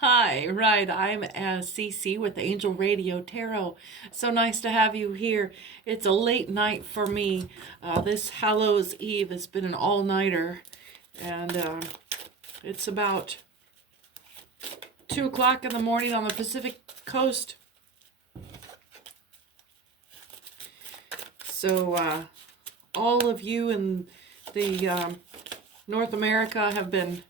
Hi, right. I'm CC with Angel Radio Tarot. So nice to have you here. It's a late night for me. This Hallows Eve has been an all-nighter, and it's about 2 o'clock in the morning on the Pacific Coast. So all of you in the North America have been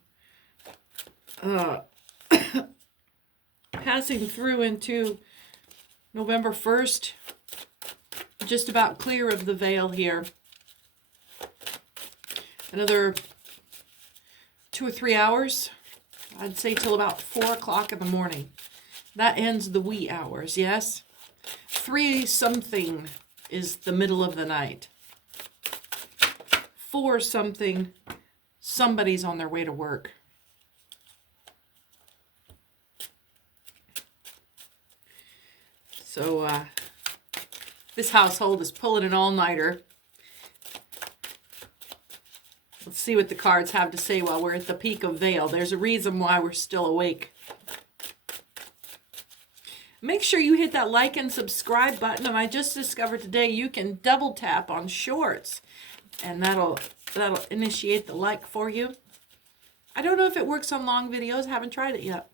passing through into November 1st, just about clear of the veil here. Another 2 or 3 hours, I'd say till about 4 o'clock in the morning. That ends the wee hours, yes? 3 something is the middle of the night. 4 something, somebody's on their way to work. So this household is pulling an all-nighter. Let's see what the cards have to say while we're at the peak of veil. There's a reason why we're still awake. Make sure you hit that like and subscribe button. And I just discovered today you can double tap on shorts, and that'll initiate the like for you. I don't know if it works on long videos. I haven't tried it yet.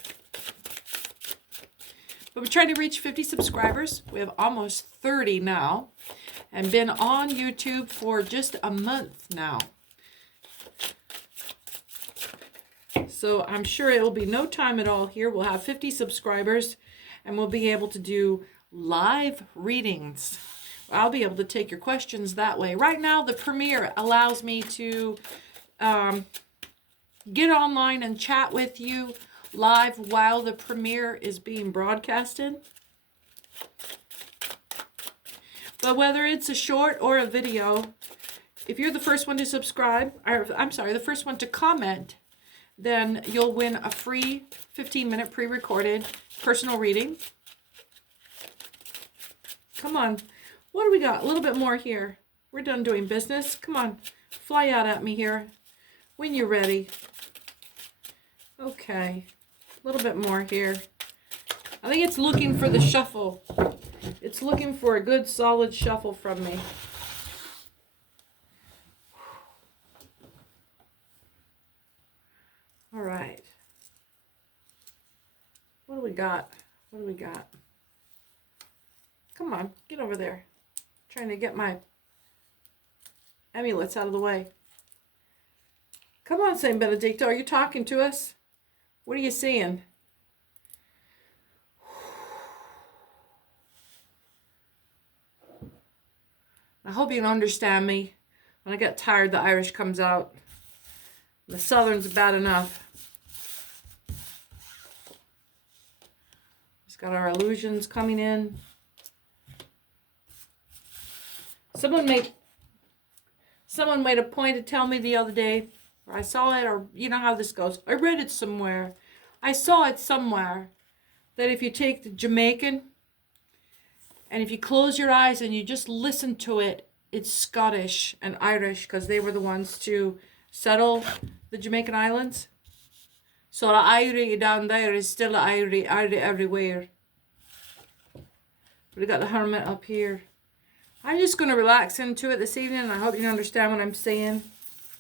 But we're trying to reach 50 subscribers. We have almost 30 now, and been on YouTube for just a month now. So I'm sure it will be no time at all here. We'll have 50 subscribers, and we'll be able to do live readings. I'll be able to take your questions that way. Right now, the premiere allows me to get online and chat with you live while the premiere is being broadcasted. But whether it's a short or a video, if you're the first one to subscribe, or I'm sorry, the first one to comment, then you'll win a free 15-minute pre-recorded personal reading. Come on. What do we got? A little bit more here. We're done doing business. Come on. Fly out at me here when you're ready. Okay. A little bit more here. I think it's looking for the shuffle. It's looking for a good solid shuffle from me. All right. What do we got? What do we got? Come on, get over there. I'm trying to get my amulets out of the way. Come on, Saint Benedicto, are you talking to us? What are you seeing? I hope you can understand me. When I get tired, the Irish comes out. The Southern's bad enough. Just got our illusions coming in. Someone made a point to tell me the other day, or I saw it, or you know how this goes. I read it somewhere. I saw it somewhere, that if you take the Jamaican, and if you close your eyes and you just listen to it, it's Scottish and Irish, because they were the ones to settle the Jamaican islands. So the Irie down there is still the Irie everywhere. We got the Hermit up here. I'm just going to relax into it this evening, and I hope you understand what I'm saying.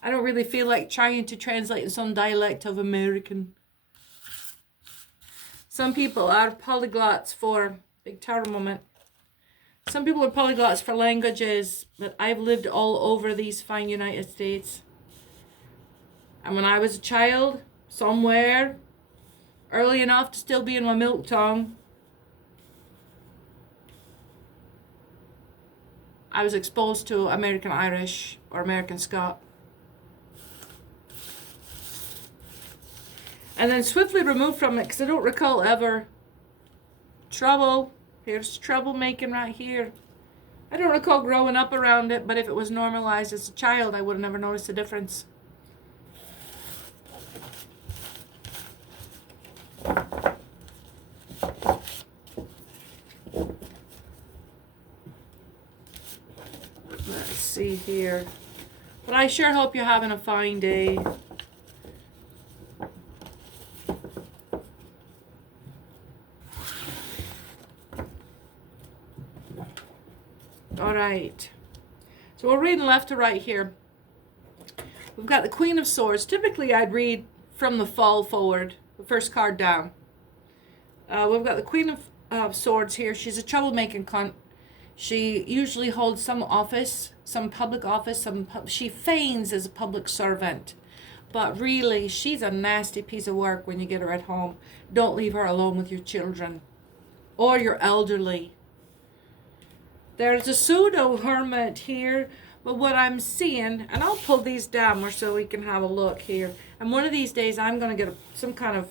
I don't really feel like trying to translate in some dialect of American. Some people are polyglots for, big tower moment. Some people are polyglots for languages, but I've lived all over these fine United States. And when I was a child, somewhere, early enough to still be in my milk tongue, I was exposed to American Irish or American Scot. And then swiftly removed from it, because I don't recall ever. Trouble. Here's troublemaking right here. I don't recall growing up around it, but if it was normalized as a child, I would have never noticed the difference. Let's see here. But I sure hope you're having a fine day. All right. So we're reading left to right here. We've got the Queen of Swords. Typically, I'd read from the fall forward, the first card down. We've got the Queen of Swords here. She's a troublemaking cunt. She usually holds some office, some public office. She feigns as a public servant. But really, she's a nasty piece of work when you get her at home. Don't leave her alone with your children or your elderly. There's a pseudo-hermit here. But what I'm seeing, and I'll pull these down so we can have a look here. And one of these days, I'm going to get some kind of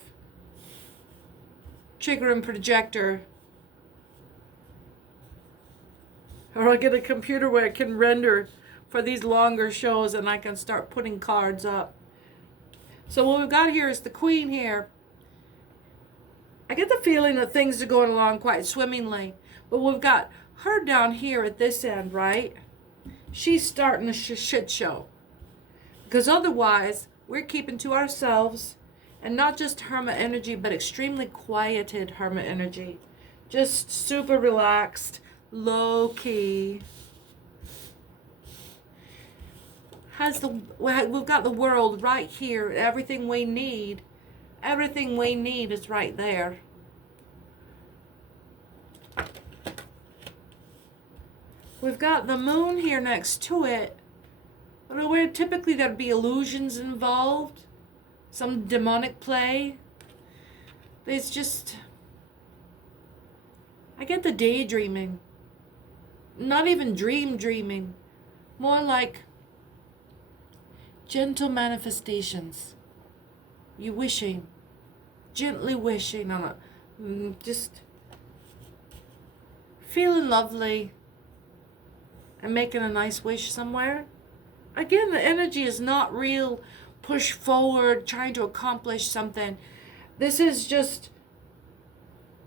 trigger and projector. Or I'll get a computer where it can render for these longer shows and I can start putting cards up. So what we've got here is the Queen here. I get the feeling that things are going along quite swimmingly. But we've got her down here at this end, right? She's starting a shit show. Because otherwise, we're keeping to ourselves. And not just hermit energy, but extremely quieted hermit energy. Just super relaxed, low key. We've got the world right here. Everything we need. Everything we need is right there. We've got the moon here next to it. Where typically there'd be illusions involved. Some demonic play. It's just... I get the daydreaming. Not even dreaming. More like gentle manifestations. You wishing. Gently wishing on a... just feeling lovely. And making a nice wish somewhere. Again, the energy is not real push forward, trying to accomplish something. This is just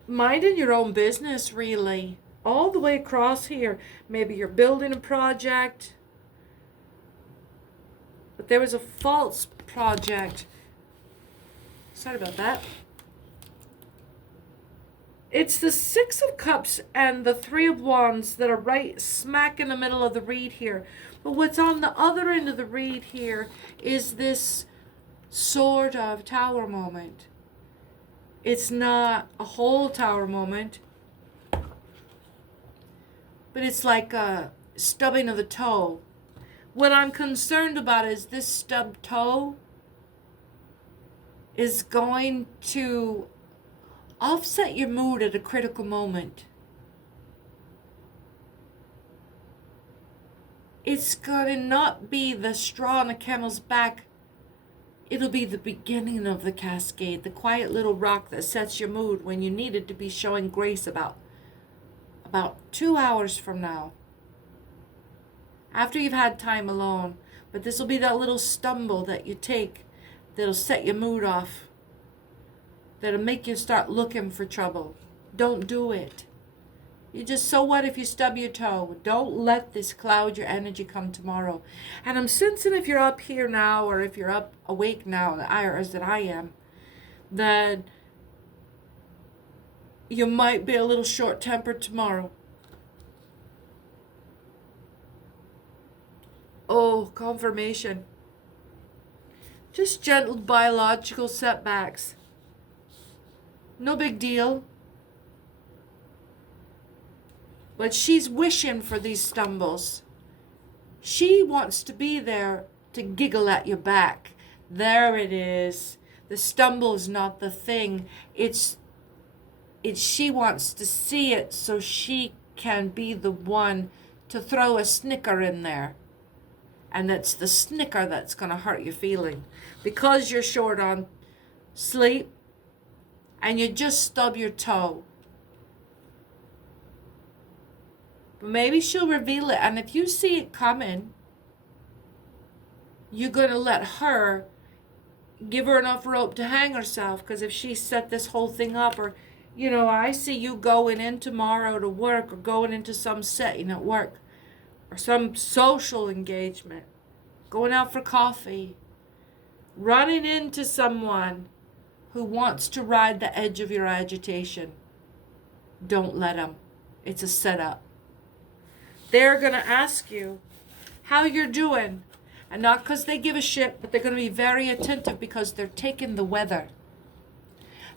minding your own business, really. All the way across here. Maybe you're building a project. But there was a false project. Sorry about that. It's the Six of Cups and the Three of Wands that are right smack in the middle of the read here. But what's on the other end of the read here is this sort of tower moment. It's not a whole tower moment. But it's like a stubbing of the toe. What I'm concerned about is this stubbed toe is going to offset your mood at a critical moment. It's going to not be the straw on the camel's back. It'll be the beginning of the cascade, the quiet little rock that sets your mood when you needed to be showing grace about 2 hours from now. After you've had time alone. But this will be that little stumble that you take that'll set your mood off. That'll make you start looking for trouble. Don't do it. You just, so what if you stub your toe? Don't let this cloud your energy come tomorrow. And I'm sensing if you're up here now, or if you're up awake now, as that I am, that you might be a little short-tempered tomorrow. Oh, confirmation. Just gentle biological setbacks. No big deal. But she's wishing for these stumbles. She wants to be there to giggle at your back. There it is. The stumble is not the thing. It's she wants to see it so she can be the one to throw a snicker in there. And it's the snicker that's going to hurt your feeling. Because you're short on sleep and you just stub your toe. But maybe she'll reveal it. And if you see it coming, you're going to let her, give her enough rope to hang herself. Because if she set this whole thing up, or, you know, I see you going in tomorrow to work, or going into some setting at work, or some social engagement, going out for coffee, running into someone who wants to ride the edge of your agitation. Don't let him. It's a setup. They're going to ask you how you're doing. And not because they give a shit, but they're going to be very attentive because they're taking the weather.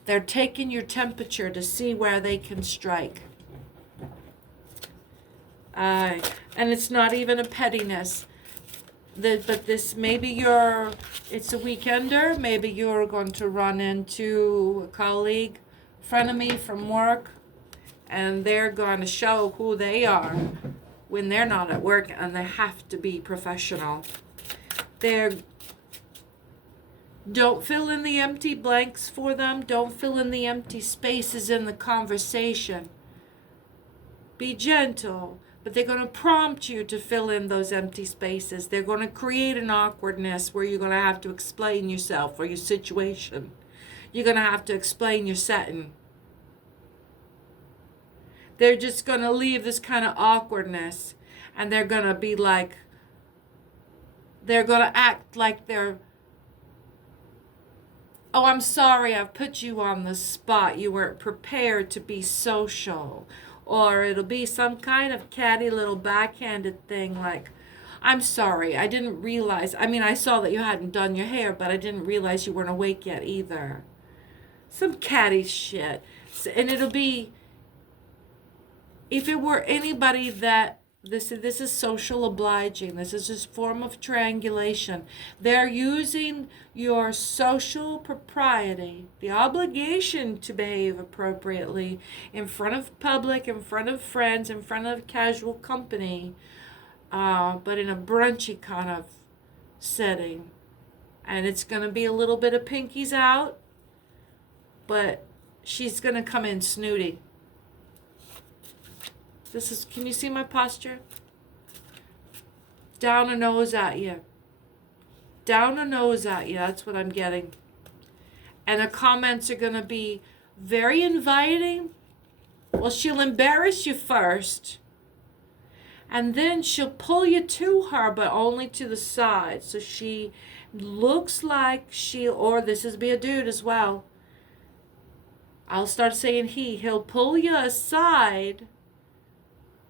They're taking your temperature to see where they can strike. And it's not even a pettiness. But this, maybe it's a weekender, maybe you're going to run into a colleague, frenemy from work, and they're going to show who they are when they're not at work, and they have to be professional. Don't fill in the empty blanks for them. Don't fill in the empty spaces in the conversation. Be gentle, but they're going to prompt you to fill in those empty spaces. They're going to create an awkwardness where you're going to have to explain yourself or your situation. You're going to have to explain your setting. They're just going to leave this kind of awkwardness, and they're going to be like, they're going to act like they're, oh, I'm sorry, I've put you on the spot. You weren't prepared to be social. Or it'll be some kind of catty little backhanded thing like, I'm sorry, I didn't realize. I mean, I saw that you hadn't done your hair, but I didn't realize you weren't awake yet either. Some catty shit. And it'll be, if it were anybody that, this is social obliging. This is just form of triangulation. They're using your social propriety, the obligation to behave appropriately in front of public, in front of friends, in front of casual company, but in a brunchy kind of setting. And it's going to be a little bit of pinkies out, but she's going to come in snooty. Can you see my posture? Down a nose at you. Down a nose at you, that's what I'm getting. And the comments are going to be very inviting. Well, she'll embarrass you first. And then she'll pull you to her, but only to the side. So she looks like or this is be a dude as well. I'll start saying he'll pull you aside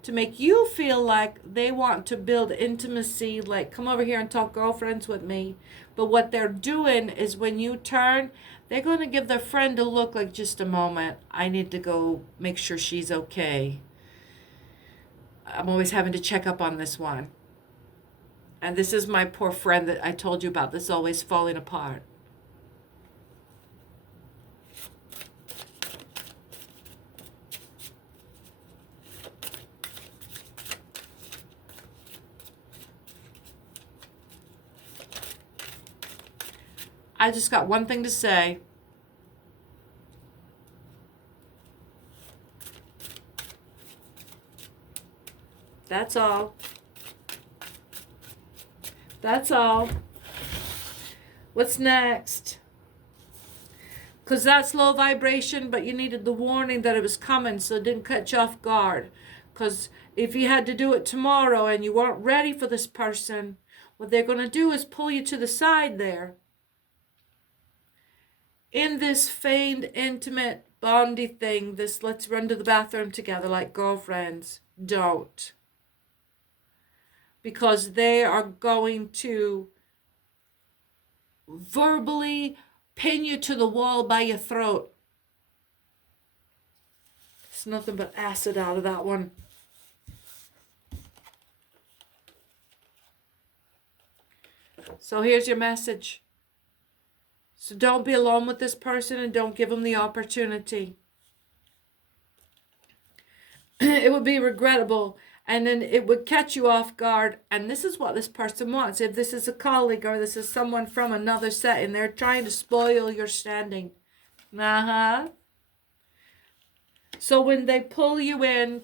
to make you feel like they want to build intimacy, like, come over here and talk girlfriends with me. But what they're doing is when you turn, they're going to give their friend a look like, just a moment, I need to go make sure she's okay. I'm always having to check up on this one. And this is my poor friend that I told you about. This is always falling apart. I just got one thing to say. That's all. That's all. What's next? Because that's low vibration, but you needed the warning that it was coming, so it didn't catch you off guard. Because if you had to do it tomorrow and you weren't ready for this person, what they're going to do is pull you to the side there. In this feigned, intimate, bondy thing, this let's run to the bathroom together like girlfriends, don't. Because they are going to verbally pin you to the wall by your throat. It's nothing but acid out of that one. So here's your message. So don't be alone with this person and don't give them the opportunity. It would be regrettable, and then it would catch you off guard. And this is what this person wants. If this is a colleague or this is someone from another setting, they're trying to spoil your standing. So when they pull you in,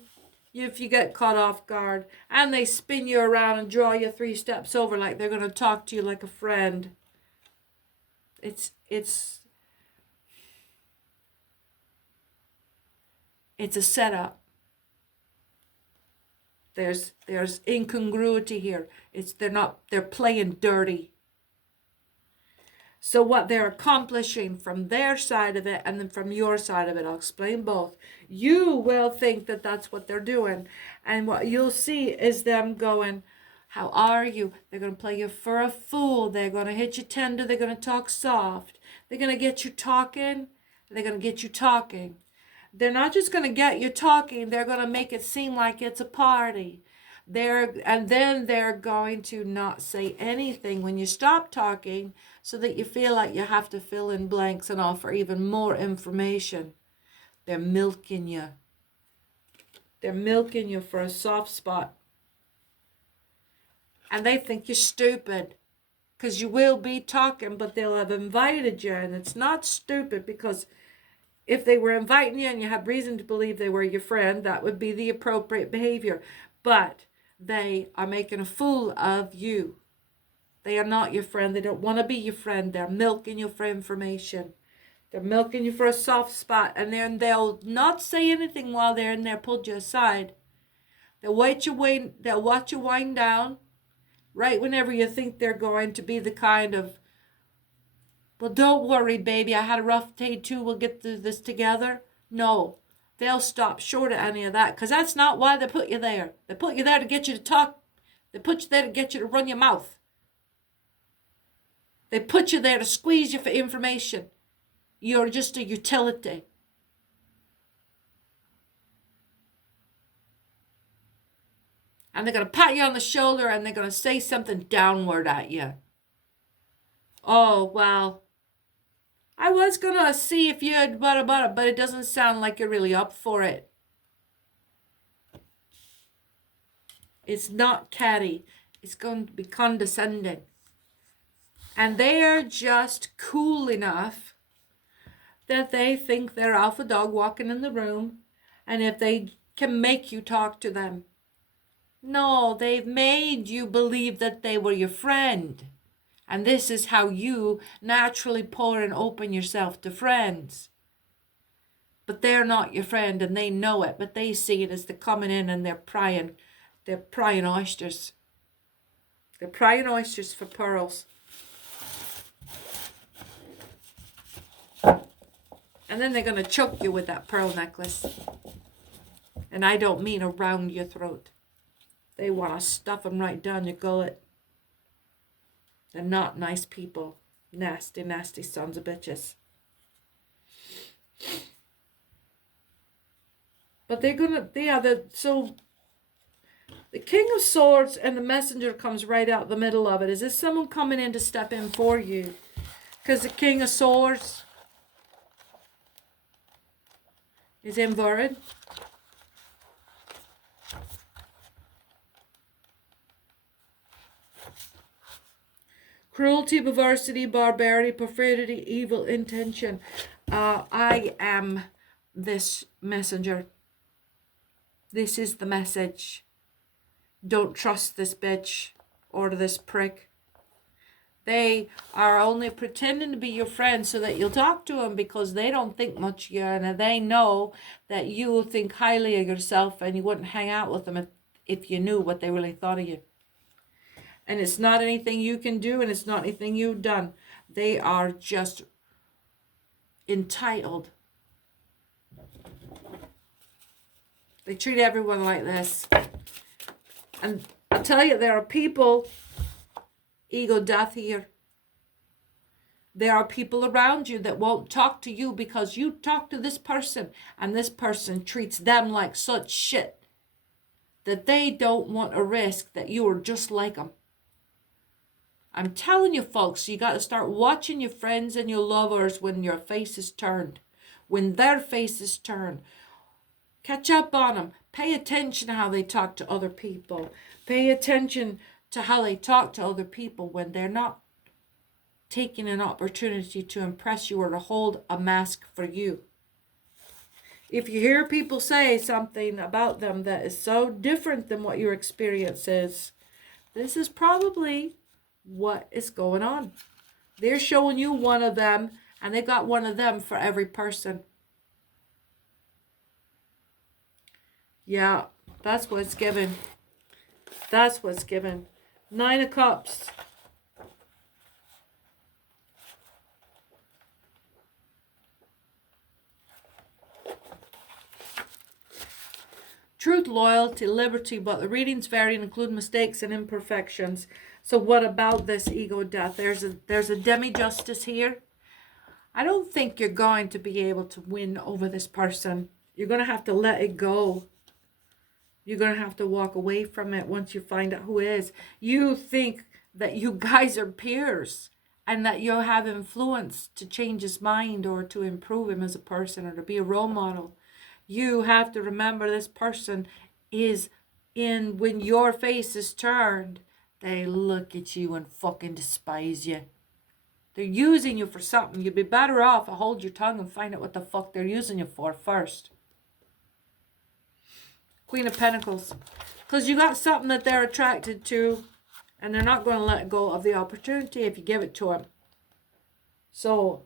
if you get caught off guard, and they spin you around and draw you 3 steps over like they're going to talk to you like a friend, it's a setup. There's incongruity here. They're playing dirty. So what they're accomplishing from their side of it and then from your side of it, I'll explain both. You will think that that's what they're doing. And what you'll see is them going, how are you? They're going to play you for a fool. They're going to hit you tender. They're going to talk soft. They're going to get you talking. They're going to get you talking. They're not just going to get you talking. They're going to make it seem like it's a party. And then they're going to not say anything when you stop talking, so that you feel like you have to fill in blanks and offer even more information. They're milking you. They're milking you for a soft spot. And they think you're stupid, because you will be talking, but they'll have invited you. And it's not stupid, because if they were inviting you and you have reason to believe they were your friend, that would be the appropriate behavior. But they are making a fool of you. They are not your friend. They don't want to be your friend. They're milking you for information. They're milking you for a soft spot. And then they'll not say anything while they're in there, pulled you aside. They'll watch you wind down right whenever you think they're going to be the kind of, well, don't worry, baby, I had a rough day too. We'll get through this together. No, they'll stop short of any of that, because that's not why they put you there. They put you there to get you to talk. They put you there to get you to run your mouth. They put you there to squeeze you for information. You're just a utility. And they're going to pat you on the shoulder and they're going to say something downward at you. Oh, well, I was going to see if you had but it doesn't sound like you're really up for it. It's not catty. It's going to be condescending. And they're just cool enough that they think they're alpha dog walking in the room, and if they can make you talk to them. No, they've made you believe that they were your friend. And this is how you naturally pour and open yourself to friends. But they're not your friend, and they know it, but they see it as they're coming in and they're prying oysters. They're prying oysters for pearls. And then they're going to choke you with that pearl necklace. And I don't mean around your throat. They want to stuff them right down your gullet. They're not nice people. Nasty, nasty sons of bitches. But they're going to, so the King of Swords and the Messenger comes right out the middle of it. Is this someone coming in to step in for you? Because the King of Swords is inverted. Cruelty, perversity, barbarity, perfidy, evil intention. I am this messenger. This is the message. Don't trust this bitch or this prick. They are only pretending to be your friend so that you'll talk to them, because they don't think much of you, and they know that you think highly of yourself, and you wouldn't hang out with them if you knew what they really thought of you. And it's not anything you can do, and it's not anything you've done. They are just entitled. They treat everyone like this. And I'll tell you, there are people, ego death here. There are people around you that won't talk to you because you talk to this person, and this person treats them like such shit that they don't want to risk that you are just like them. I'm telling you, folks, you got to start watching your friends and your lovers when your face is turned. When their face is turned. Catch up on them. Pay attention to how they talk to other people. Pay attention to how they talk to other people when they're not taking an opportunity to impress you or to hold a mask for you. If you hear people say something about them that is so different than what your experience is, this is probably what is going on. They're showing you one of them, and they got one of them for every person. Yeah, that's what's given. That's what's given. 9 of Cups. Truth, loyalty, liberty, but the readings vary and include mistakes and imperfections. So what about this ego death? There's a demi-justice here. I don't think you're going to be able to win over this person. You're going to have to let it go. You're going to have to walk away from it once you find out who it is. You think that you guys are peers and that you have influence to change his mind or to improve him as a person or to be a role model. You have to remember this person is in, when your face is turned, they look at you and fucking despise you. They're using you for something. You'd be better off to hold your tongue and find out what the fuck they're using you for first. Queen of Pentacles. Because you got something that they're attracted to, and they're not going to let go of the opportunity if you give it to them. So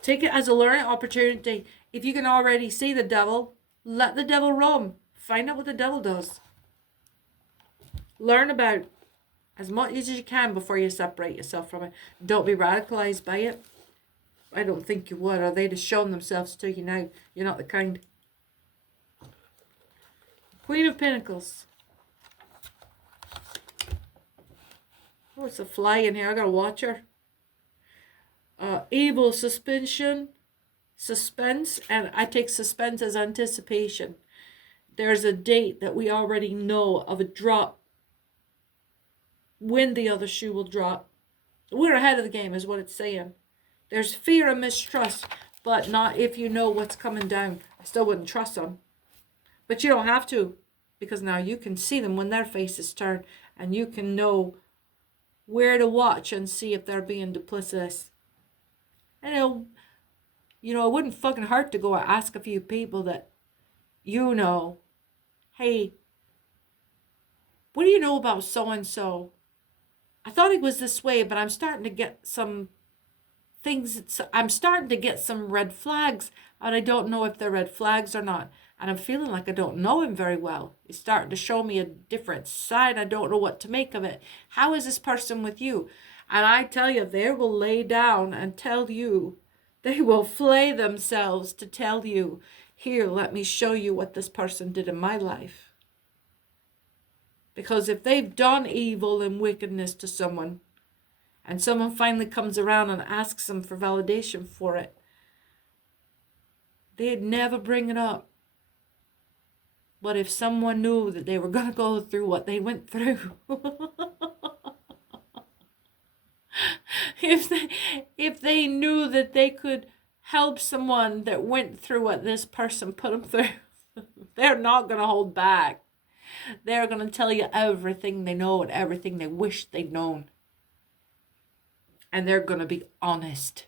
take it as a learning opportunity. If you can already see the devil, let the devil roam. Find out what the devil does. Learn about as much as you can before you separate yourself from it. Don't be radicalized by it. I don't think you would, or they'd have shown themselves to you now. You're not the kind. Queen of Pentacles. Oh, it's a fly in here. I gotta watch her. Evil, suspense, and I take suspense as anticipation. There's a date that we already know of a drop. When the other shoe will drop. We're ahead of the game is what it's saying. There's fear and mistrust, but not if you know what's coming down. I still wouldn't trust them. But you don't have to, because now you can see them when their faces turn, and you can know where to watch and see if they're being duplicitous. And it wouldn't fucking hurt to go and ask a few people that you know, hey, what do you know about so-and-so? I thought he was this way, but I'm starting to get some things. I'm starting to get some red flags, and I don't know if they're red flags or not. And I'm feeling like I don't know him very well. He's starting to show me a different side. I don't know what to make of it. How is this person with you? And I tell you, they will lay down and tell you. They will flay themselves to tell you, here, let me show you what this person did in my life. Because if they've done evil and wickedness to someone, and someone finally comes around and asks them for validation for it, they'd never bring it up. But if someone knew that they were going to go through what they went through, if they knew that they could help someone that went through what this person put them through, they're not going to hold back. They're going to tell you everything they know and everything they wish they'd known. And they're going to be honest.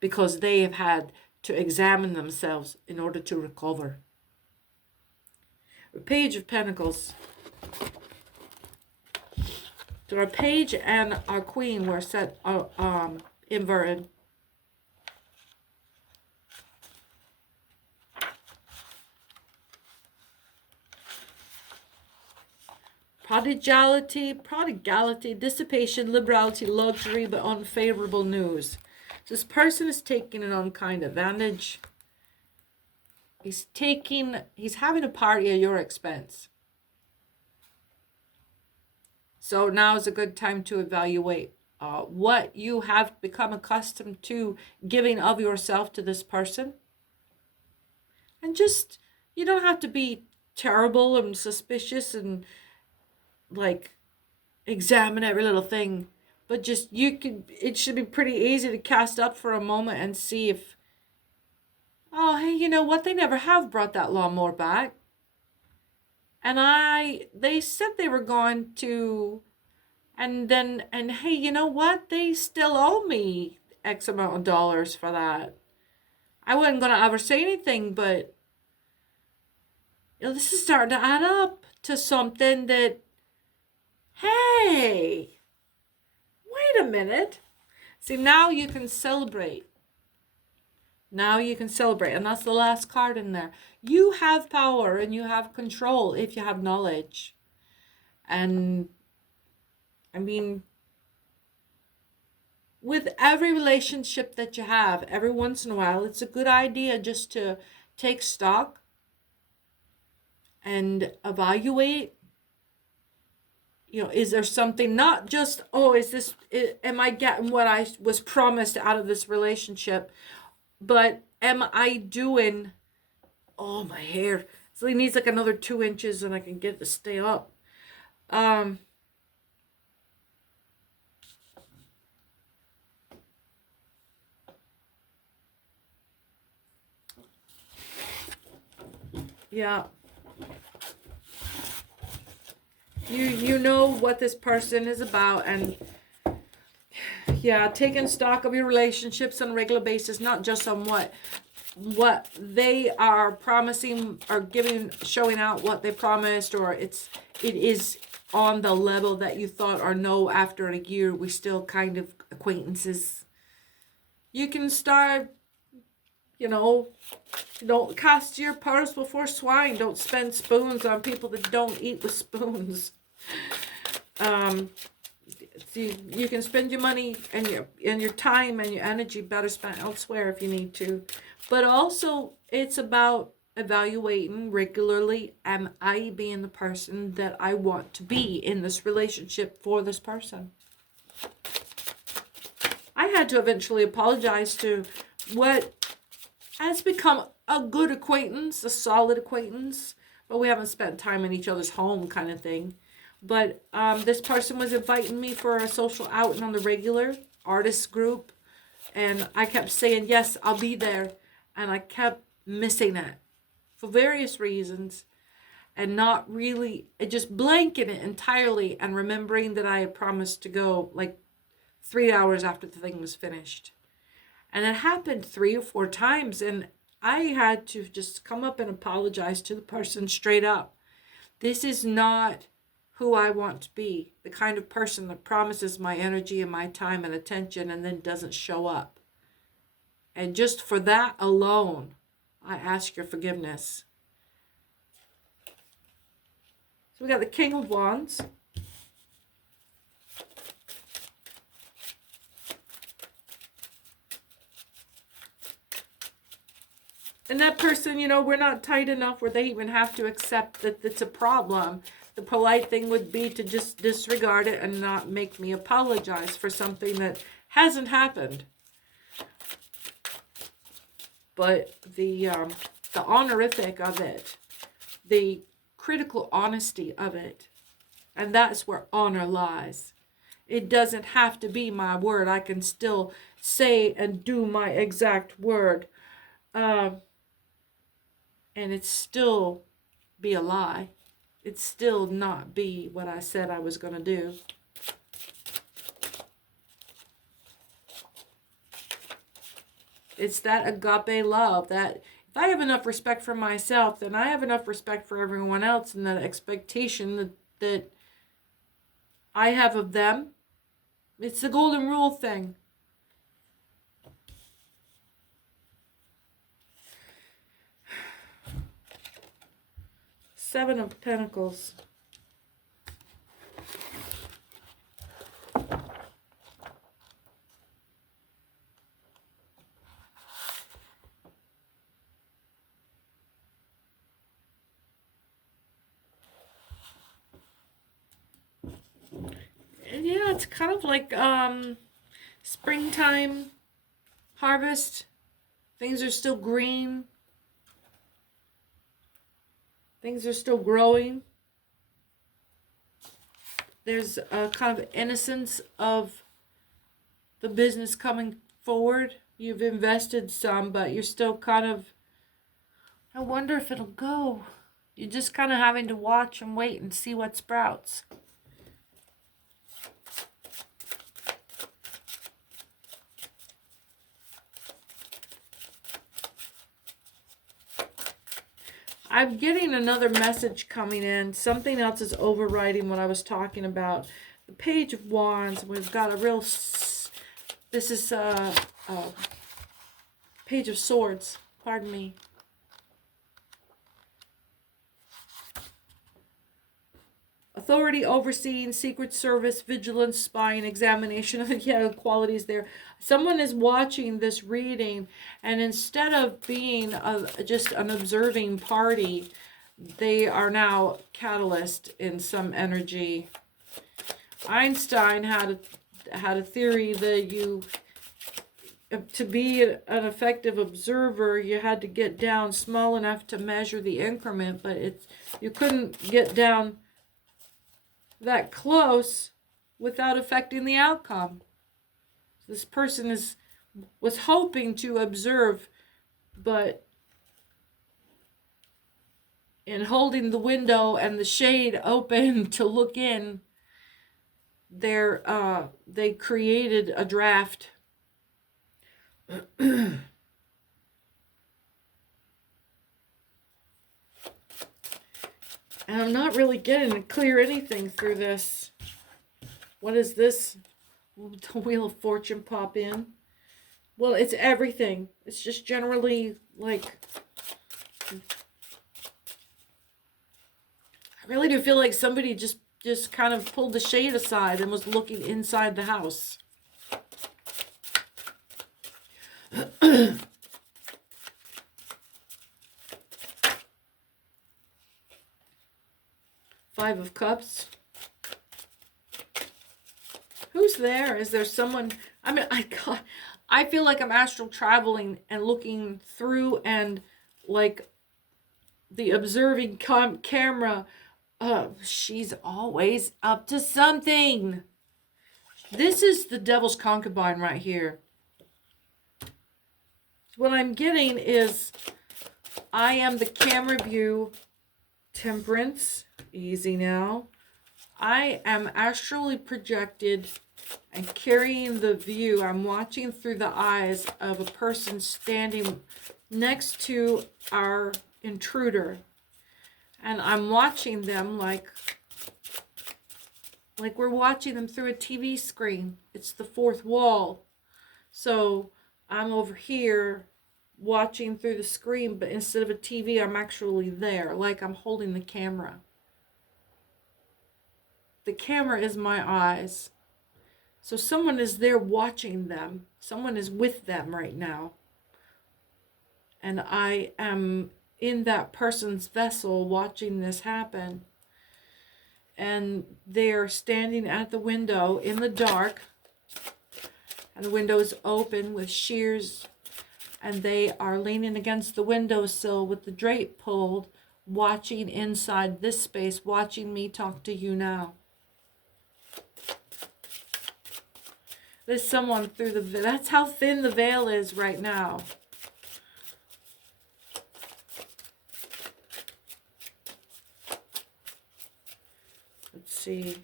Because they have had to examine themselves in order to recover. The Page of Pentacles. So our page and our queen were set inverted. Prodigality, dissipation, liberality, luxury, but unfavorable news. So this person is taking an unkind advantage. He's having a party at your expense. So now is a good time to evaluate what you have become accustomed to giving of yourself to this person. And just, you don't have to be terrible and suspicious and like examine every little thing. But just, it should be pretty easy to cast up for a moment and see if, oh, hey, you know what? They never have brought that lawnmower back. And they said they were going to, and hey, you know what? They still owe me X amount of dollars for that. I wasn't going to ever say anything, but this is starting to add up to something that, hey, wait a minute. See, now you can celebrate. Now you can celebrate. And that's the last card in there. You have power and you have control if you have knowledge. And, I mean, with every relationship that you have, every once in a while, it's a good idea just to take stock and evaluate, you know, is there something, not just, oh, am I getting what I was promised out of this relationship, but am I doing, oh, my hair, so it needs like another 2 inches and I can get it to stay up. Yeah. You know what this person is about, and yeah, taking stock of your relationships on a regular basis, not just on what they are promising or giving, showing out what they promised, or it is on the level that you thought, or no, after a year we still kind of acquaintances. You can start, you know, don't cast your pearls before swine. Don't spend spoons on people that don't eat with spoons. You can spend your money and your time and your energy better spent elsewhere if you need to. But also, it's about evaluating regularly, am I being the person that I want to be in this relationship for this person? I had to eventually apologize to what has become a good acquaintance, a solid acquaintance, but we haven't spent time in each other's home kind of thing. But this person was inviting me for a social outing on the regular, artist group, and I kept saying, yes, I'll be there, and I kept missing it for various reasons, and not really, just blanking it entirely, and remembering that I had promised to go like 3 hours after the thing was finished. And it happened 3 or 4 times, and I had to just come up and apologize to the person straight up. This is not who I want to be, the kind of person that promises my energy and my time and attention and then doesn't show up. And just for that alone, I ask your forgiveness. So we got the King of Wands. And that person, you know, we're not tight enough where they even have to accept that it's a problem. The polite thing would be to just disregard it and not make me apologize for something that hasn't happened. But the honorific of it, the critical honesty of it, and that's where honor lies. It doesn't have to be my word. I can still say and do my exact word. And it still be a lie. It still not be what I said I was going to do. It's that agape love, that if I have enough respect for myself, then I have enough respect for everyone else, and that expectation that I have of them. It's the golden rule thing. Seven of Pentacles. And yeah, it's kind of like springtime harvest. Things are still green. Things are still growing. There's a kind of innocence of the business coming forward. You've invested some, but you're still kind of, I wonder if it'll go. You're just kind of having to watch and wait and see what sprouts. I'm getting another message coming in. Something else is overriding what I was talking about. The Page of Wands. We've got a real... This is a Page of Swords. Pardon me. authority, overseeing, secret service, vigilance, spying, examination of qualities there. Someone is watching this reading, and instead of being just an observing party, they are now catalyst in some energy. Einstein had a theory that to be an effective observer, you had to get down small enough to measure the increment, but you couldn't get down that close without affecting the outcome. This person was hoping to observe, but in holding the window and the shade open to look in, they created a draft. And I'm not really getting to clear anything through this. What is this? Will the Wheel of Fortune pop in? Well, it's everything. It's just generally like... I really do feel like somebody just kind of pulled the shade aside and was looking inside the house. Five of Cups. Who's there? Is there someone? I mean, I feel like I'm astral traveling and looking through, and like the observing camera. She's always up to something. This is the devil's concubine right here. What I'm getting is I am the camera view. Temperance. Easy now. I am astrally projected and carrying the view. I'm watching through the eyes of a person standing next to our intruder. And I'm watching them like we're watching them through a TV screen. It's the fourth wall. So I'm over here watching through the screen, but instead of a TV, I'm actually there, like I'm holding the camera. The camera is my eyes. So someone is there watching them. Someone is with them right now. And I am in that person's vessel watching this happen. And they are standing at the window in the dark. And the window is open with shears. And they are leaning against the windowsill with the drape pulled, watching inside this space, watching me talk to you now. There's someone through the veil. That's how thin the veil is right now. Let's see.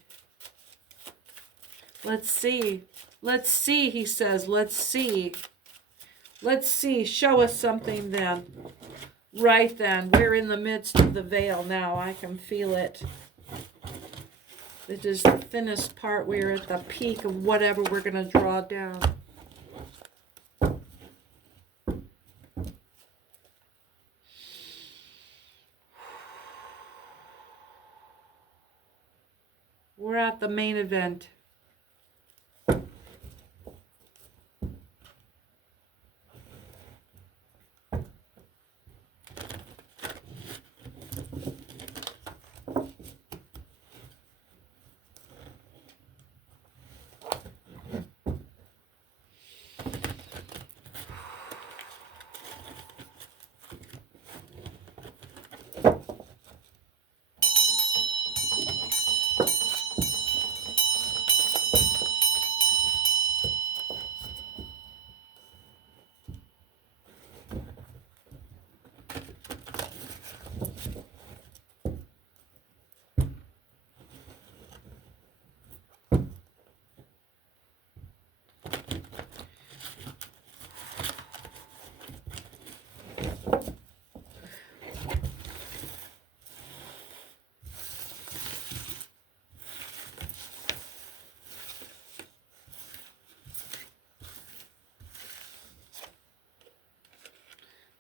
Let's see. Let's see, he says. Let's see. Let's see. Show us something then. Right then. We're in the midst of the veil now. I can feel it. It is the thinnest part. We're at the peak of whatever we're going to draw down. We're at the main event.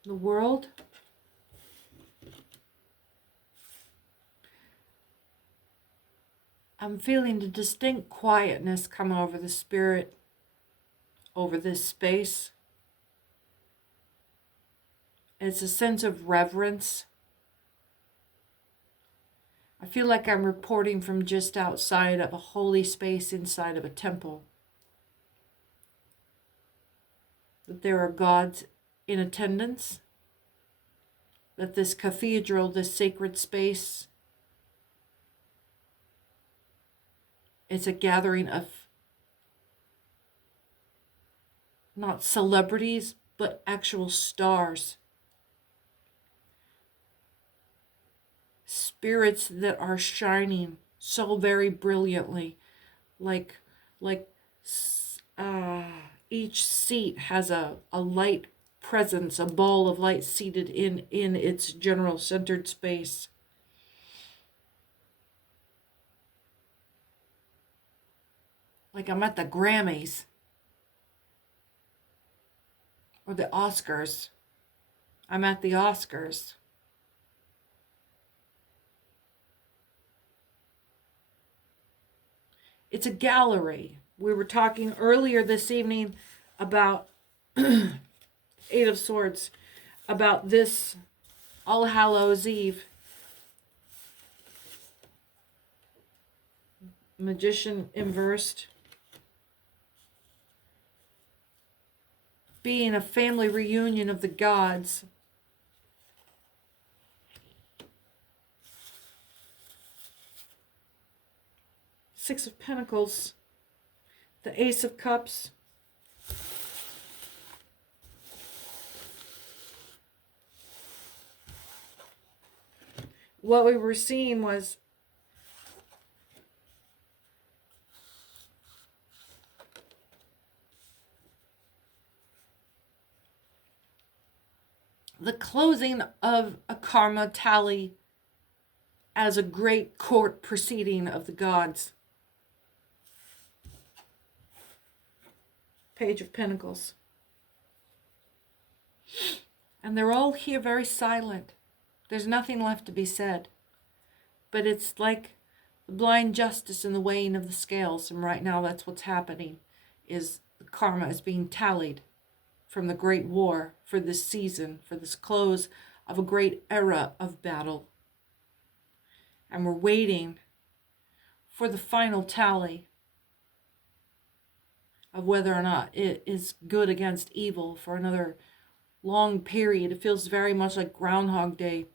The world. I'm feeling a distinct quietness come over the spirit, over this space. It's a sense of reverence. I feel like I'm reporting from just outside of a holy space inside of a temple. That there are gods in attendance. That this cathedral, this sacred space, it's a gathering of not celebrities, but actual stars. Spirits that are shining so very brilliantly, like each seat has a light presence, a ball of light seated in its general centered space. Like I'm at the Grammys or the Oscars. I'm at the Oscars. It's a gallery. We were talking earlier this evening about Eight of Swords, about this All Hallows Eve. Magician inversed. Being a family reunion of the gods. Six of Pentacles. The Ace of Cups. What we were seeing was the closing of a karma tally as a great court proceeding of the gods. Page of Pentacles. And they're all here very silent. There's nothing left to be said. But it's like the blind justice in the weighing of the scales. And right now that's what's happening, is the karma is being tallied from the great war for this season, for this close of a great era of battle. And we're waiting for the final tally of whether or not it is good against evil for another long period. It feels very much like Groundhog Day,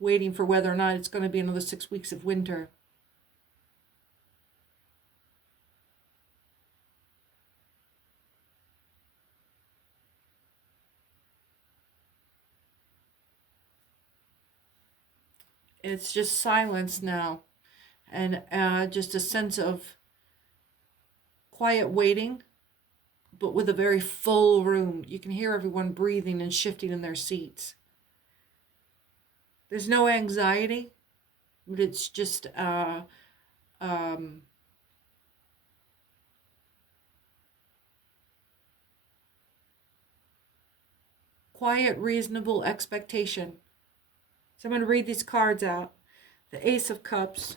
waiting for whether or not it's going to be another 6 weeks of winter. It's just silence now, and just a sense of quiet waiting, but with a very full room. You can hear everyone breathing and shifting in their seats. There's no anxiety, but it's just quiet, reasonable expectation. So I'm going to read these cards out. The Ace of Cups.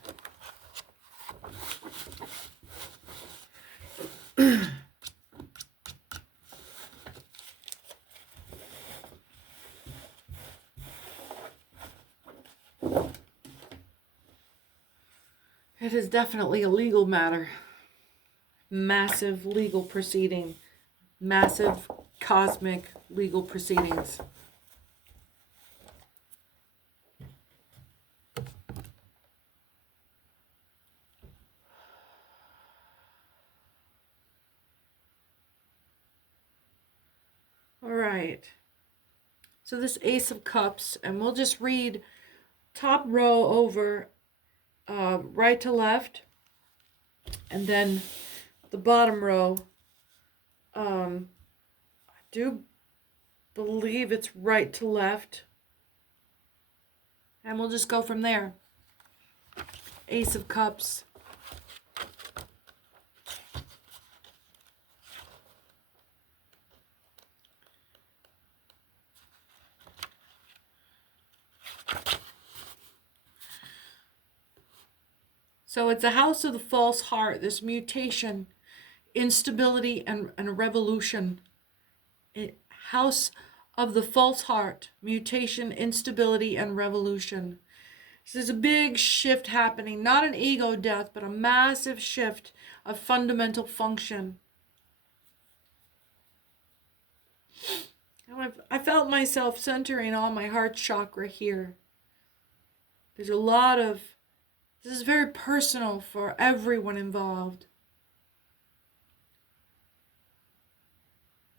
It is definitely a legal matter. Massive legal proceeding. Massive cosmic legal proceedings. All right. So this Ace of Cups, and we'll just read top row over, right to left, and then the bottom row. I do believe it's right to left, and we'll just go from there. Ace of Cups. So it's a house of the false heart, this mutation, instability, and a revolution. House of the false heart, mutation, instability, and revolution. So there's a big shift happening, not an ego death, but a massive shift of fundamental function. I felt myself centering on my heart chakra here. There's a lot of, this is very personal for everyone involved.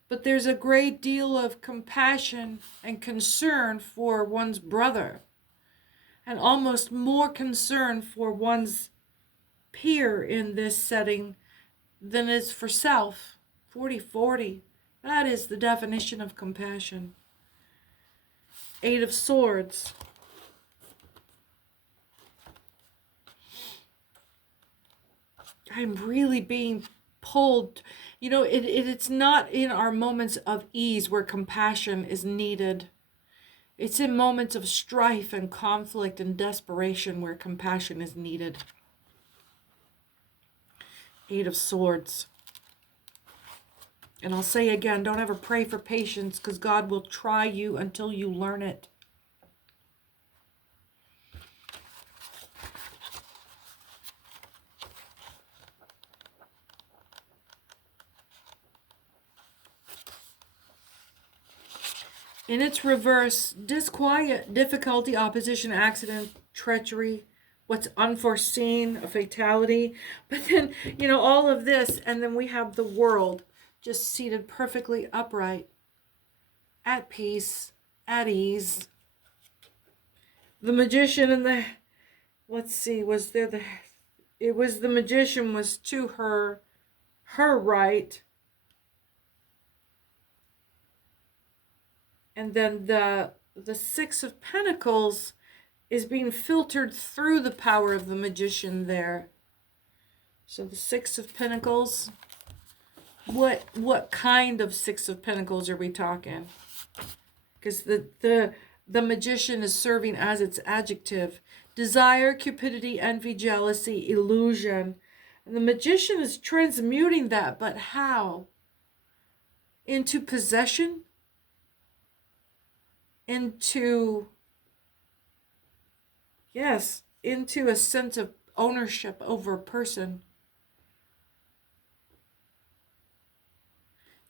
But there's a great deal of compassion and concern for one's brother, and almost more concern for one's peer in this setting than is for self. 40-40. That is the definition of compassion. 8 of Swords. I'm really being pulled. You know, it's not in our moments of ease where compassion is needed. It's in moments of strife and conflict and desperation where compassion is needed. 8 of Swords. And I'll say again, don't ever pray for patience, because God will try you until you learn it. In its reverse, disquiet, difficulty, opposition, accident, treachery, what's unforeseen, a fatality. But then, you know, all of this, and then we have the World just seated perfectly upright, at peace, at ease. The Magician and the, let's see, was there the, it was the Magician was to her right. And then the 6 of Pentacles is being filtered through the power of the Magician there. So the 6 of Pentacles, what kind of 6 of Pentacles are we talking? Because the Magician is serving as its adjective. Desire, cupidity, envy, jealousy, illusion. And the Magician is transmuting that, but how? Into possession? Into, yes, into a sense of ownership over a person.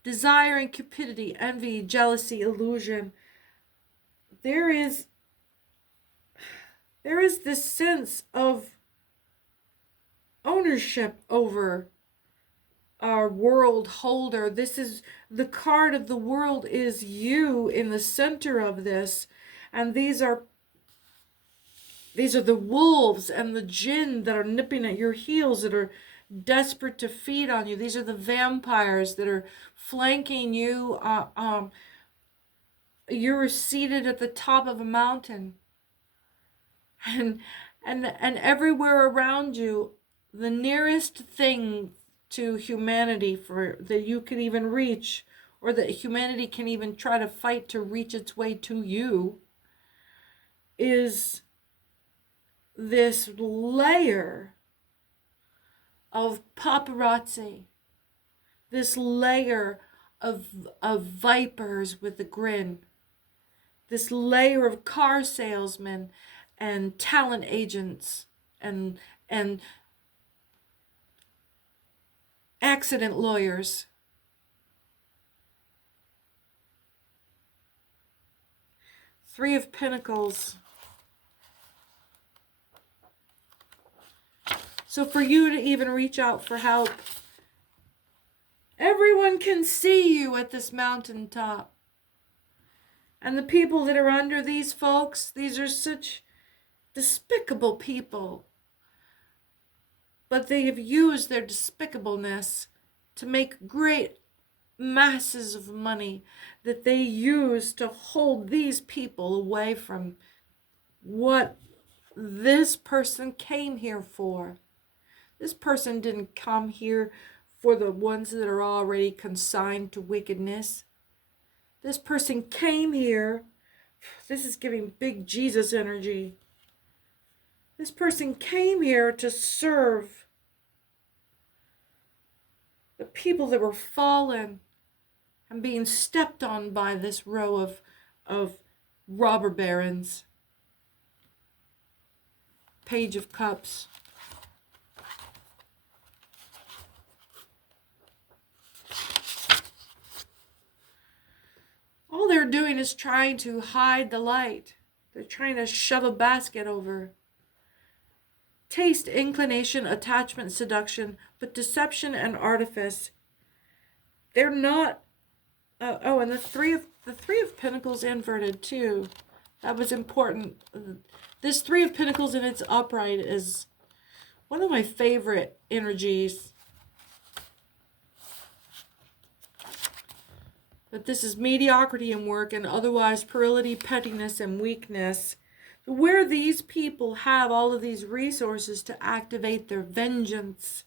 Desire and cupidity, envy, jealousy, illusion. There is this sense of ownership over our world holder. This is the card of the World, is you in the center of this. And these are the wolves and the jinn that are nipping at your heels, that are desperate to feed on you. These are the vampires that are flanking you. You're seated at the top of a mountain, and everywhere around you, the nearest thing to humanity for that you can even reach, or that humanity can even try to fight to reach its way to you, is this layer of paparazzi, this layer of vipers with a grin, this layer of car salesmen and talent agents and accident lawyers. Three of Pentacles. So for you to even reach out for help, everyone can see you at this mountaintop. And the people that are under these folks, these are such despicable people. But they have used their despicableness to make great masses of money that they use to hold these people away from what this person came here for. This person didn't come here for the ones that are already consigned to wickedness. This person came here, this is giving big Jesus energy. This person came here to serve the people that were fallen and being stepped on by this row of robber barons. Page of Cups. All they're doing is trying to hide the light. They're trying to shove a basket over. Taste, inclination, attachment, seduction, but deception and artifice. They're not. And the three of Pentacles inverted too. That was important. This Three of Pentacles in its upright is one of my favorite energies. But this is mediocrity in work and otherwise puerility, pettiness, and weakness. Where these people have all of these resources to activate their vengeance.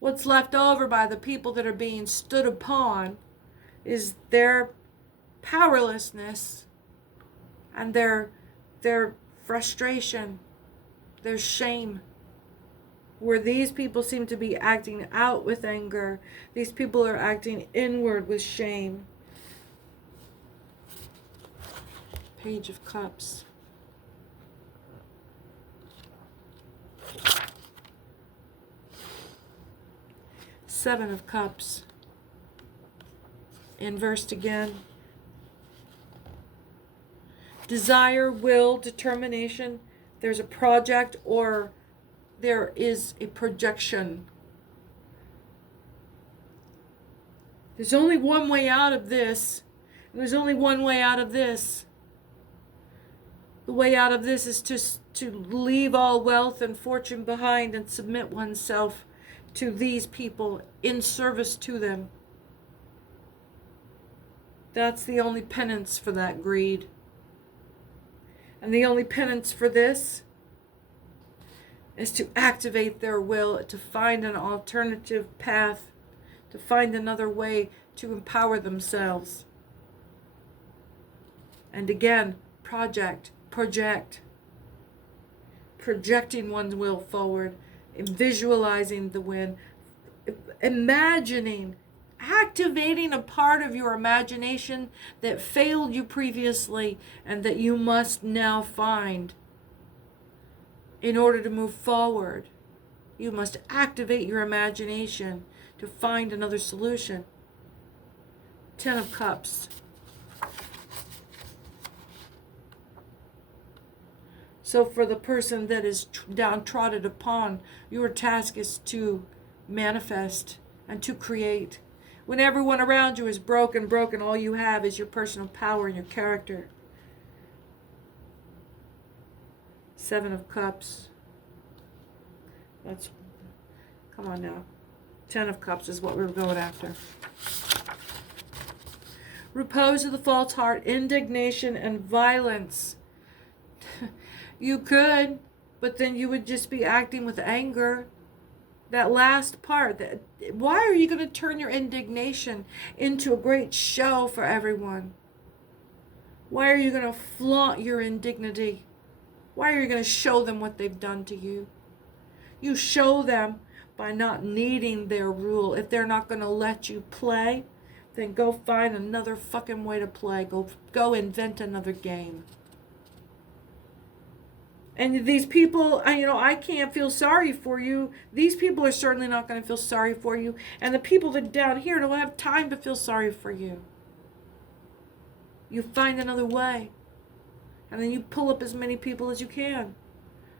What's left over by the people that are being stood upon is their powerlessness and their frustration, their shame. Where these people seem to be acting out with anger, these people are acting inward with shame. Page of Cups. Seven of Cups. Inversed again. Desire, will, determination. There's a project or there is a projection. There's only one way out of this. There's only one way out of this. The way out of this is to leave all wealth and fortune behind and submit oneself to these people in service to them. That's the only penance for that greed. And the only penance for this is to activate their will, to find an alternative path, to find another way to empower themselves. And again, projecting one's will forward, visualizing the win, imagining, activating a part of your imagination that failed you previously and that you must now find. In order to move forward, you must activate your imagination to find another solution. Ten of Cups. So for the person that is downtrodden upon, your task is to manifest and to create. When everyone around you is broken, all you have is your personal power and your character. Seven of Cups. Come on now. Ten of Cups is what we were going after. Repose of the false heart, indignation and violence. You could, but then you would just be acting with anger. That last part. Why are you going to turn your indignation into a great show for everyone? Why are you going to flaunt your indignity? Why are you going to show them what they've done to you? You show them by not needing their rule. If they're not going to let you play, then go find another fucking way to play. Go invent another game. And these people, I can't feel sorry for you. These people are certainly not going to feel sorry for you. And the people that are down here don't have time to feel sorry for you. You find another way. And then you pull up as many people as you can.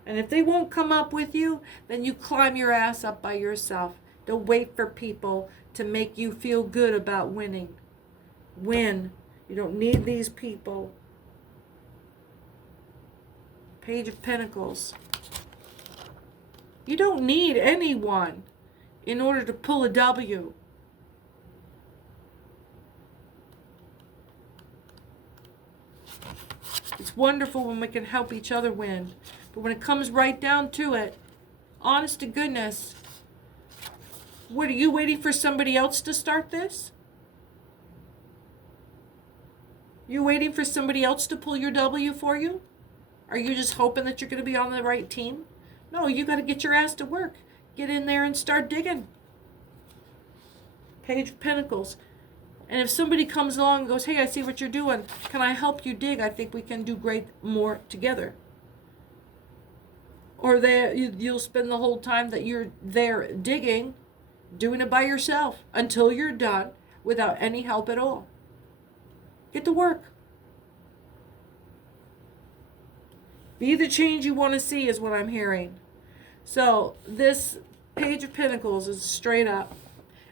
And if they won't come up with you, then you climb your ass up by yourself. Don't wait for people to make you feel good about winning. Win. You don't need these people. Page of Pentacles. You don't need anyone in order to pull a W. It's wonderful when we can help each other win. But when it comes right down to it, honest to goodness, what, are you waiting for somebody else to start this? You waiting for somebody else to pull your W for you? Are you just hoping that you're going to be on the right team? No, you got to get your ass to work. Get in there and start digging. Page of Pentacles. And if somebody comes along and goes, hey, I see what you're doing. Can I help you dig? I think we can do great more together. Or you'll spend the whole time that you're there digging, doing it by yourself until you're done without any help at all. Get to work. Be the change you want to see is what I'm hearing. So this Page of Pentacles is straight up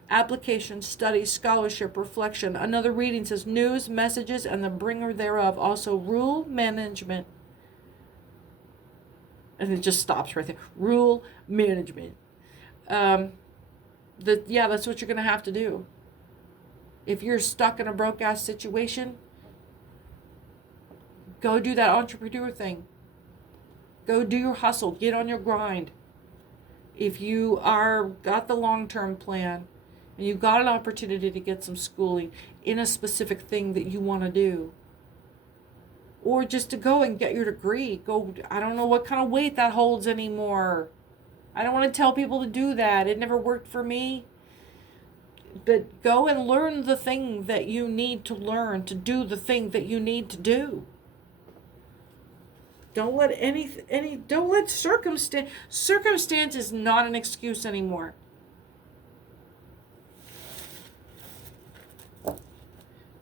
application, study, scholarship, reflection. Another reading says news, messages, and the bringer thereof. Also rule, management. And it just stops right there. Rule, management. Yeah, that's what you're going to have to do. If you're stuck in a broke-ass situation, go do that entrepreneur thing. Go do your hustle. Get on your grind. If you got the long-term plan and you got an opportunity to get some schooling in a specific thing that you want to do, or just to go and get your degree, go. I don't know what kind of weight that holds anymore. I don't want to tell people to do that. It never worked for me. But go and learn the thing that you need to learn to do the thing that you need to do. Don't let circumstance is not an excuse anymore.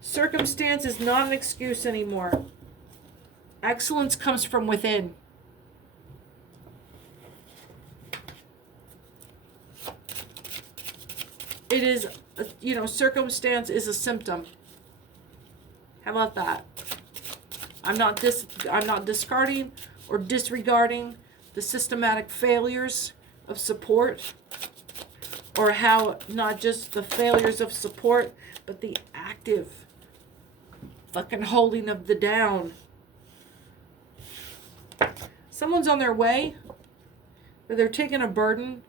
Circumstance is not an excuse anymore. Excellence comes from within. It is, circumstance is a symptom. How about that? I'm not discarding or disregarding the systematic failures of support, or how not just the failures of support, but the active fucking holding of the down. Someone's on their way, but they're taking a burden.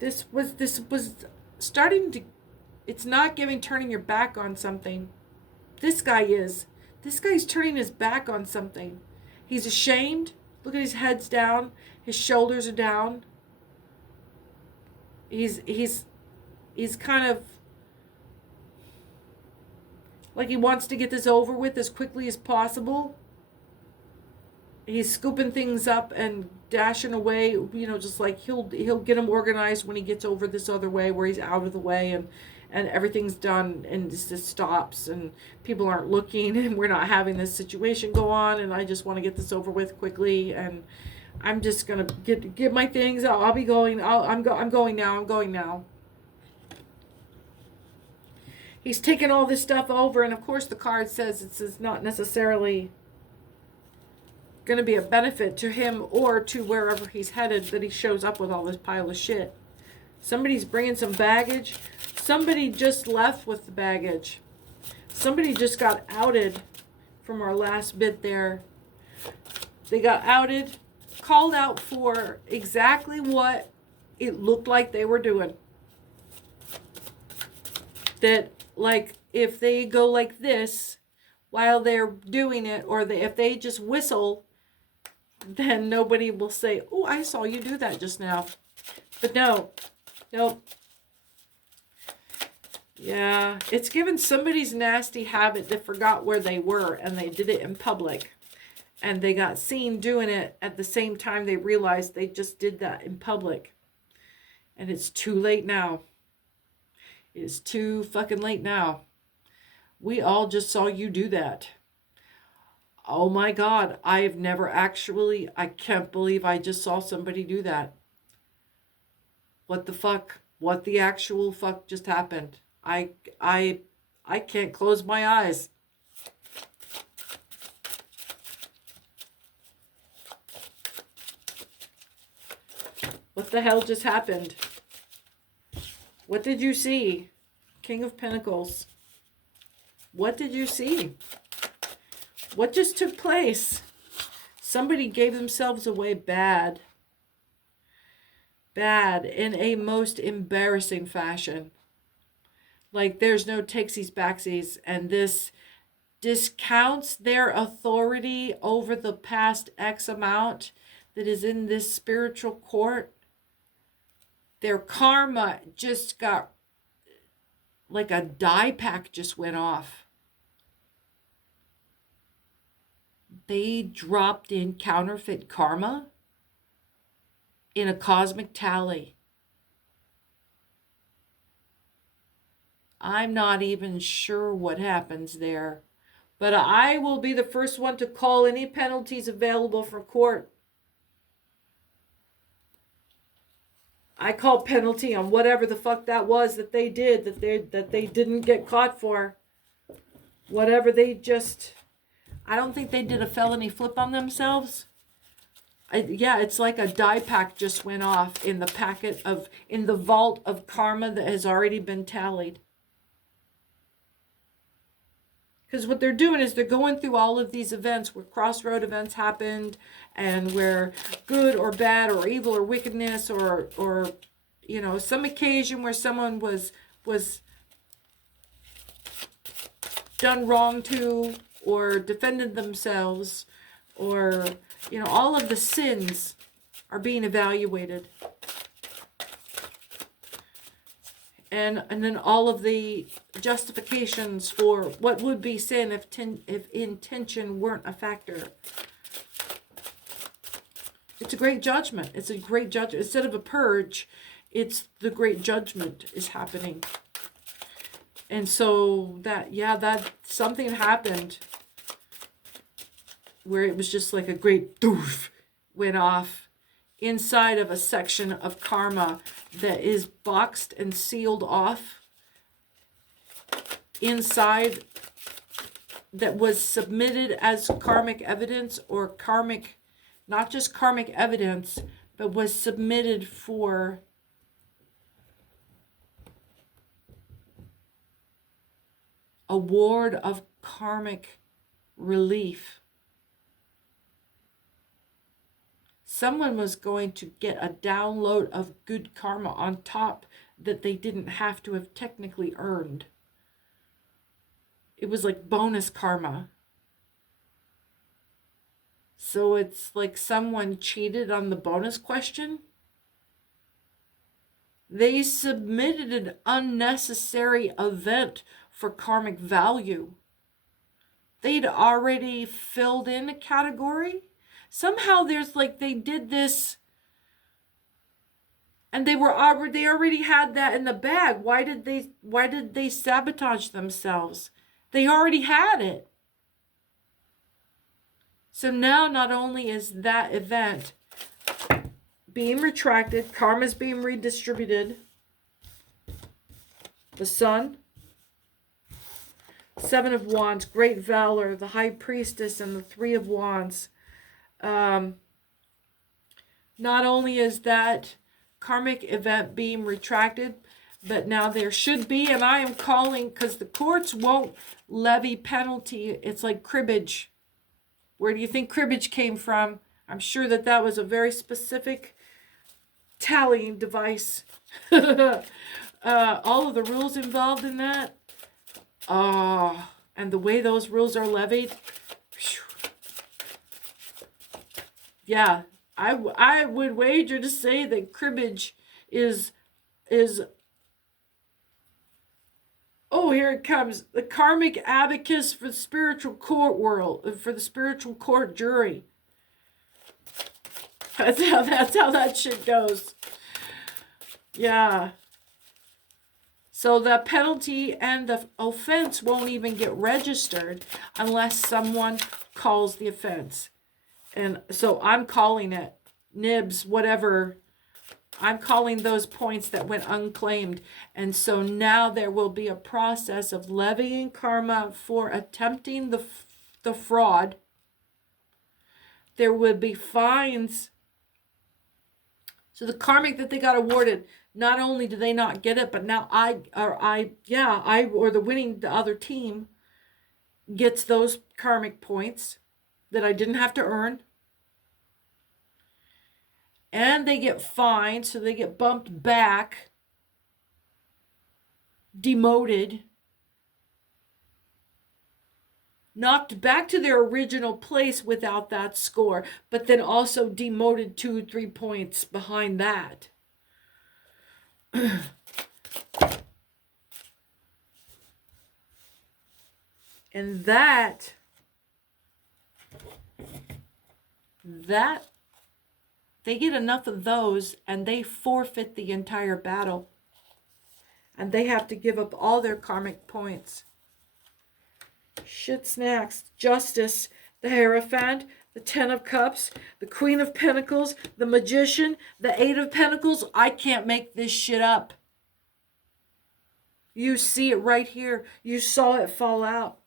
This was starting to. It's not turning your back on something. This guy is. This guy's turning his back on something. He's ashamed. Look at his head's down. His shoulders are down. He's kind of like he wants to get this over with as quickly as possible. He's scooping things up and dashing away, just like he'll get them organized when he gets over this other way where he's out of the way and everything's done and just stops and people aren't looking and we're not having this situation go on and I just want to get this over with quickly and I'm just gonna get my things. I'll be going. I'm going now. He's taking all this stuff over, and of course the card says it's not necessarily going to be a benefit to him or to wherever he's headed that he shows up with all this pile of shit. Somebody's bringing some baggage. Somebody just left with the baggage. Somebody just got outed from our last bit there. They got outed, called out for exactly what it looked like they were doing. That, like, if they go like this while they're doing it, or if they just whistle, then nobody will say, oh, I saw you do that just now. But nope. Yeah, it's given somebody's nasty habit that forgot where they were and they did it in public. And they got seen doing it at the same time they realized they just did that in public. And it's too late now. It is too fucking late now. We all just saw you do that. Oh my God, I can't believe I just saw somebody do that. What the fuck? What the actual fuck just happened? I can't close my eyes. What the hell just happened? What did you see? King of Pentacles. What did you see? What just took place? Somebody gave themselves away bad. Bad in a most embarrassing fashion. Like there's no takesies backsies, and this discounts their authority over the past X amount that is in this spiritual court, their karma just got like a die pack just went off. They dropped in counterfeit karma in a cosmic tally. I'm not even sure what happens there, but I will be the first one to call any penalties available from court. I call penalty on whatever the fuck that was that they did, that they didn't get caught for. Whatever they just, I don't think they did a felony flip on themselves. Yeah, it's like a die pack just went off in the vault of karma that has already been tallied. Because what they're doing is they're going through all of these events where crossroad events happened, and where good or bad or evil or wickedness or some occasion where someone was done wrong to or defended themselves, or all of the sins are being evaluated. And then all of the justifications for what would be sin if intention weren't a factor. It's a great judgment. It's a great judgment. Instead of a purge, it's the great judgment is happening. And so that something happened where it was just like a great doof went off inside of a section of karma that is boxed and sealed off inside, that was submitted as karmic evidence, or karmic, not just karmic evidence, but was submitted for award of karmic relief. Someone was going to get a download of good karma on top that they didn't have to have technically earned. It was like bonus karma. So it's like someone cheated on the bonus question. They submitted an unnecessary event for karmic value. They'd already filled in a category. Somehow there's like they did this and they already had that in the bag. Why did they sabotage themselves? They already had it. So now not only is that event being retracted, karma's being redistributed. The Sun, Seven of Wands, Great Valor, the High Priestess, and the Three of Wands. Not only is that karmic event being retracted, but now there should be, and I am calling, because the courts won't levy penalty. It's like cribbage. Where do you think cribbage came from? I'm sure that was a very specific tallying device. All of the rules involved in that. And the way those rules are levied. Yeah, I would wager to say that cribbage is oh, here it comes. The karmic abacus for the spiritual court world, for the spiritual court jury. That's how that shit goes. Yeah. So the penalty and the offense won't even get registered unless someone calls the offense. And so I'm calling it nibs, whatever. I'm calling those points that went unclaimed. And so now there will be a process of levying karma for attempting the fraud. There will be fines. So the karmic that they got awarded, not only do they not get it, but now the other team gets those karmic points that I didn't have to earn. And they get fined, so they get bumped back, demoted. knocked back to their original place without that score, but then also demoted 2-3 points behind that. And that they get enough of those and they forfeit the entire battle. And they have to give up all their karmic points. Shit snacks. Justice, the Hierophant, the Ten of Cups, the Queen of Pentacles, the Magician, the Eight of Pentacles. I can't make this shit up. You see it right here. You saw it fall out.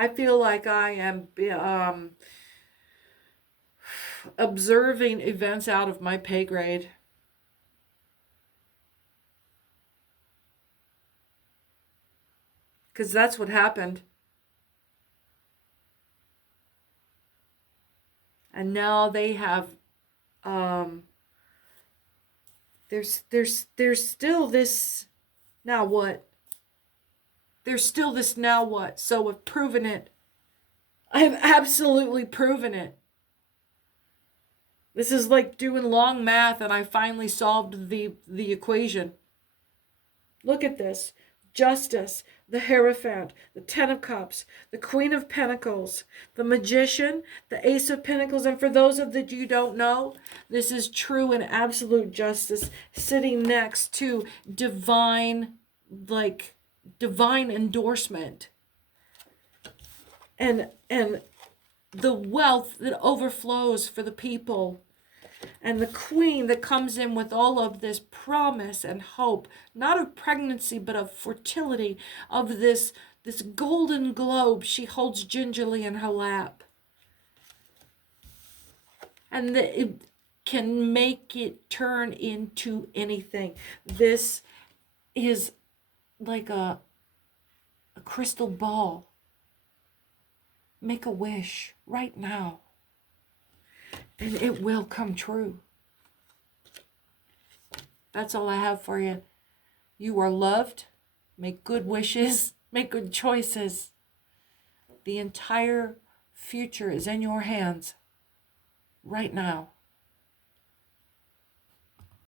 I feel like I am observing events out of my pay grade. Because that's what happened. And now they have, there's still this, now what? There's still this now what? So I've proven it. I have absolutely proven it. This is like doing long math and I finally solved the equation. Look at this. Justice, the Hierophant, the Ten of Cups, the Queen of Pentacles, the Magician, the Ace of Pentacles. And for those of that you don't know, this is true and absolute justice sitting next to divine endorsement. And the wealth that overflows for the people. And the Queen that comes in with all of this promise and hope, not of pregnancy, but of fertility, of this golden globe she holds gingerly in her lap. And it can make it turn into anything. This is like a crystal ball. Make a wish right now. And it will come true. That's all I have for you. You are loved. Make good wishes. Make good choices. The entire future is in your hands right now.